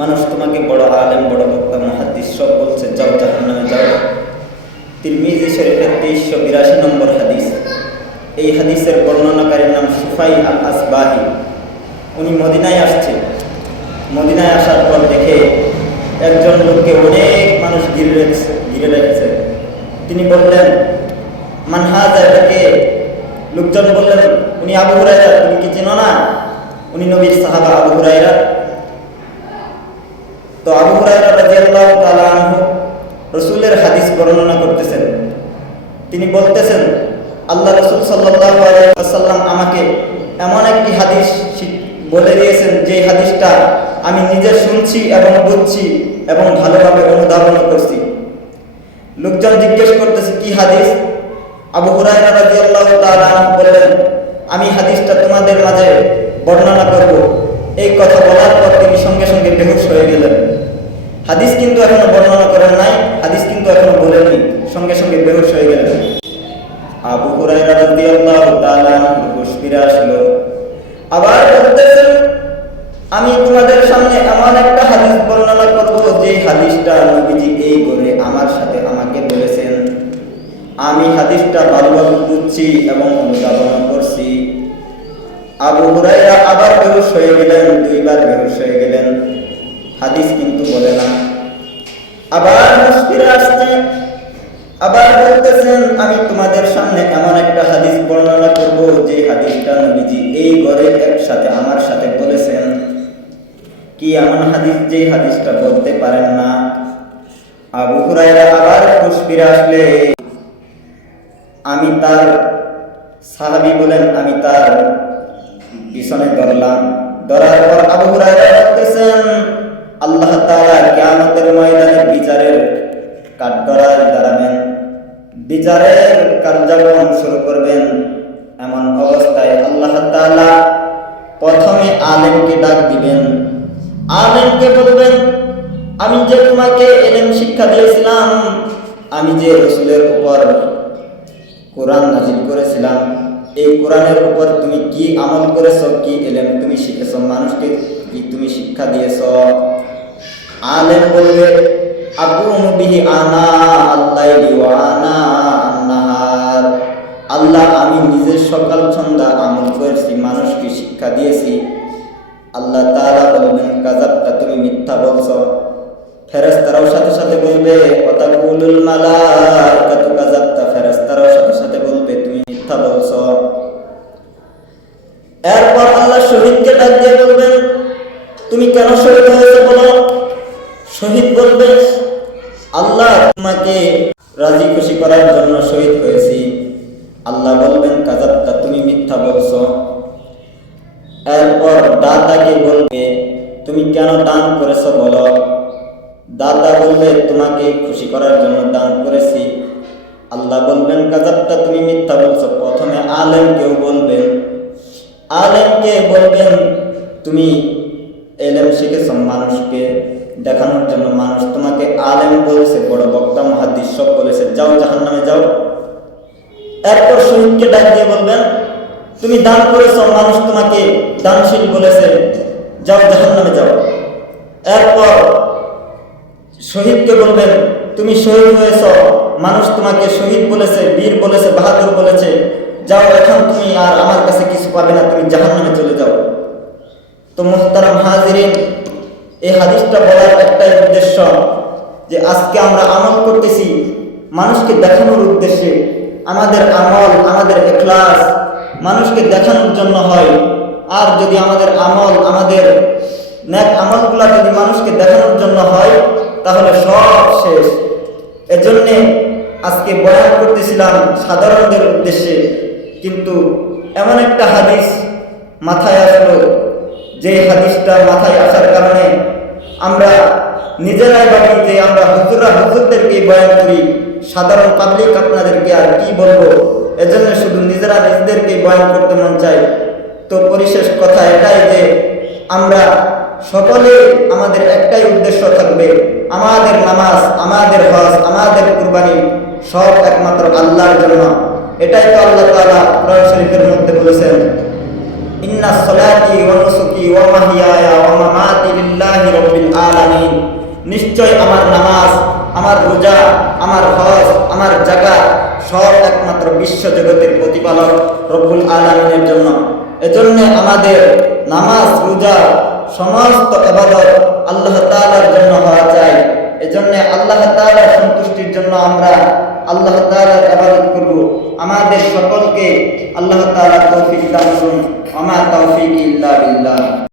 মানুষ তোমাকে বড় আলেম, বড় বক্তা, মুহাদ্দিস সব বলছে, যাও জাহান্নামে যাও। তিরমিজি শরীফের 2382 নম্বর হাদিস। এই হাদিসের বর্ণনাকারীর নাম সুফাই আল আসবাহি। উনি মদিনায় আসছে। মদিনায় আসার পর দেখে একজন লোককে অনেক মানুষ ঘিরে রেখেছে। তিনি বললেন, মান হাযা, এটাকে? লোকজন বললেন, উনি আবু হুরায়রা, তুমি কি চেনো না? উনি নবীর সাহাবা আবু হুরায়রা। তো আবু হুরায়রা রাদিয়াল্লাহু তাআলা আনহু রাসূলের হাদিস বর্ণনা করতেছেন। তিনি বলতেছেন, আল্লাহ রাসূল সাল্লাল্লাহু আলাইহি ওয়াসাল্লাম আমাকে এমন একটি হাদিস বলে দিয়েছেন, যে হাদিসটা আমি নিজে শুনছি এবং বুঝছি এবং ভালোভাবে অনুধাবন করছি। লোকজন জিজ্ঞেস করতেছে, কি হাদিস? আবু হুরায়রা রাদিয়াল্লাহু তাআলা আনহু বললেন, আমি হাদিসটা তোমাদের মাঝে বর্ণনা করব। এই কথা বলার পর তিনি সঙ্গে সঙ্গে বেহুশ হয়ে গেলেন। হাদিস কিন্তু এখনো বর্ণনা করেন নাই, হাদিস কিন্তু এখনো বলেননি, সঙ্গে সঙ্গে বেহুশ হয়ে গেলেন। আবু হুরায়রা রাদিয়াল্লাহু তাআলা আনহু হুঁশ ফিরে আসলো। আবার বলতেছেন, আমি তোমাদের সামনে এমন একটা হাদিস বর্ণনা করব, যে হাদিসটা নবীজি এই করে আমার সাথে আমাকে বলেছেন। আমি হাদিসটা ভালোভাবে বুঝছি এবং অনুধাবন করছি। আবু হুরায়রা আবার বেহুশ হয়ে গেলেন, দুইবার বেহুশ হয়ে গেলেন। হাদিস কিন্তু বলে না। আবার হুঁশ ফিরে আসছে। আবার বলতেছেন, আমি তোমাদের সামনে এমন একটা হাদিস বর্ণনা করব, যে হাদিসটা নবীজি এই ঘরে একসাথে আমার সাথে বলেছেন। কি এমন হাদিস, যে হাদিসটা বলতে পারেন না? আবু হুরায়রা আবার হুঁশ ফিরে আসলে আমি তার সাহাবী বলেন, আমি তার পিছনে ধরলাম। ধরার পর আবু হুরায়রা বলতেছেন, আল্লাহ তাআলা কিয়ামতের ময়দানে বিচারের কাঠগড়ায় দাঁড়াবেন, বিচারের কার্যক্রম শুরু করবেন। এমন অবস্থায় আল্লাহ তাআলা প্রথমে আলেমকে ডাক দিবেন। আলেমকে বলবেন, আমি যে তোমাকে ইলম শিক্ষা দিয়েছিলাম, আমি যে রাসূলের উপর কোরআন নাযিল করেছিলাম, এই কোরআনের উপর তুমি কি আমল করেছো, কি ইলম তুমি শিখেছো, মানুষকে কি তুমি শিক্ষা দিয়েছো? আলেম বলবে, আকুমু বিহি আনা আল-লাইলি ওয়া আনা আন-নাহার। আল্লাহ, আমি নিজের সকাল সন্ধ্যা আমল করেছি, মানুষকে শিক্ষা দিয়েছি। আল্লাহ তাআলা বলবেন, কাযাবতা, তুমি মিথ্যা বলছো। ফেরেশতারাও সাথে সাথে বলবে, ওয়াতাকুলুল মালাইকাতু কাযাবতা, ফেরেশতারাও সাথে সাথে বলবে, তুমি মিথ্যা বলছো। এরপর আল্লাহ শহীদকে ডাক দিয়ে বলবেন, তুমি কেন শহীদ হয়েছো বলো? শহীদ বলবে, আল্লাহ, তোমাকে রাজি খুশি করার জন্য শহীদ হয়েছি। আল্লাহ বলবেন, কাযাবতা, তুমি মিথ্যা বলছো। এরপর দাতাকে বলবে, তুমি কেন দান করেছো বলো? দাতা বলবে, তোমাকে খুশি করার জন্য দান করেছি। আল্লাহ বলবেন, কাযাবতা, তুমি মিথ্যা বলছো। প্রথমে আলেমকেও বলবেন, আলেমকে বলবেন, তুমি ইলম শিখেছো মানুষকে দেখানোর জন্য, মানুষ তোমাকে আলেম বলেছে, বড় বক্তা, মুহাদ্দিস সব বলেছে, যাও জাহান্নামে যাও। এরপর শহীদকে ডাক দিয়ে বলবেন, তুমি দান করেছো, মানুষ তোমাকে দানশীল বলেছে, যাও জাহান্নামে যাও। এরপর শহীদকে বলবেন, তুমি শহীদ হয়েছো, মানুষ তোমাকে শহীদ বলেছে, বীর বলেছে, বাহাদুর বলেছে, যাও, এখন তুমি আর আমার কাছে কিছু পাবে না, তুমি জাহান্নামে চলে যাও। তো মুহতারাম হাজিরিন, এই হাদিসটা বলার একটাই উদ্দেশ্য, যে আজকে আমরা আমল করতেছি মানুষকে দেখানোর উদ্দেশ্যে। আমাদের আমল, আমাদের ইখলাস মানুষকে দেখানোর জন্য হয়। আর যদি আমাদের আমল, আমাদের নেক আমলগুলা যদি মানুষকে দেখানোর জন্য হয়, তাহলে সব শেষ। এজন্যে আজকে বয়ান করতেছিলাম সাধারণদের উদ্দেশ্যে, কিন্তু এমন একটা হাদিস মাথায় আসলো, যে হাদিসটা মাথায় আসার কারণে আমরা নিজেরাই ভাবি যে আমরা হুজুরদেরকে বয়ান করি, সাধারণ পাবলিক আপনাদেরকে আর কি বলবো। এজন্য শুধু নিজেরা নিজেদেরকে বয়ান করতে মন চাই। তো পরিশেষ কথা এটাই, যে আমরা সকলে আমাদের একটাই উদ্দেশ্য থাকবে, আমাদের নামাজ, আমাদের হজ, আমাদের কুরবানি সব একমাত্র আল্লাহর জন্য। এটাই তো আল্লাহ তাআলা কোরআন শরীফের মধ্যে বলেছেন, ইন্না সলাতি ওয়া নুসুকি নুসুকি ওয়া মাহইয়ায়া ওয়া মামাতি লিল্লাহি রাব্বিল আলামিন। নিশ্চয় আমার নামাজ, আমার রোজা, আমার হজ, আমার যাকাত সব একমাত্র বিশ্ব জগতের প্রতিপালক রব্বুল আলামিনের জন্য। এজন্য আমাদের নামাজ, রোজা, সমস্ত ইবাদত আল্লাহ তাআলার জন্য হওয়া চাই। এজন্য আল্লাহ তাআলার সন্তুষ্টির জন্য আমরা আল্লাহ তাআলার ইবাদত করব। আমাদের সকলকে আল্লাহ তাআলা তৌফিক দান করুন। আমা তৌফিক ইল্লা বিল্লাহ।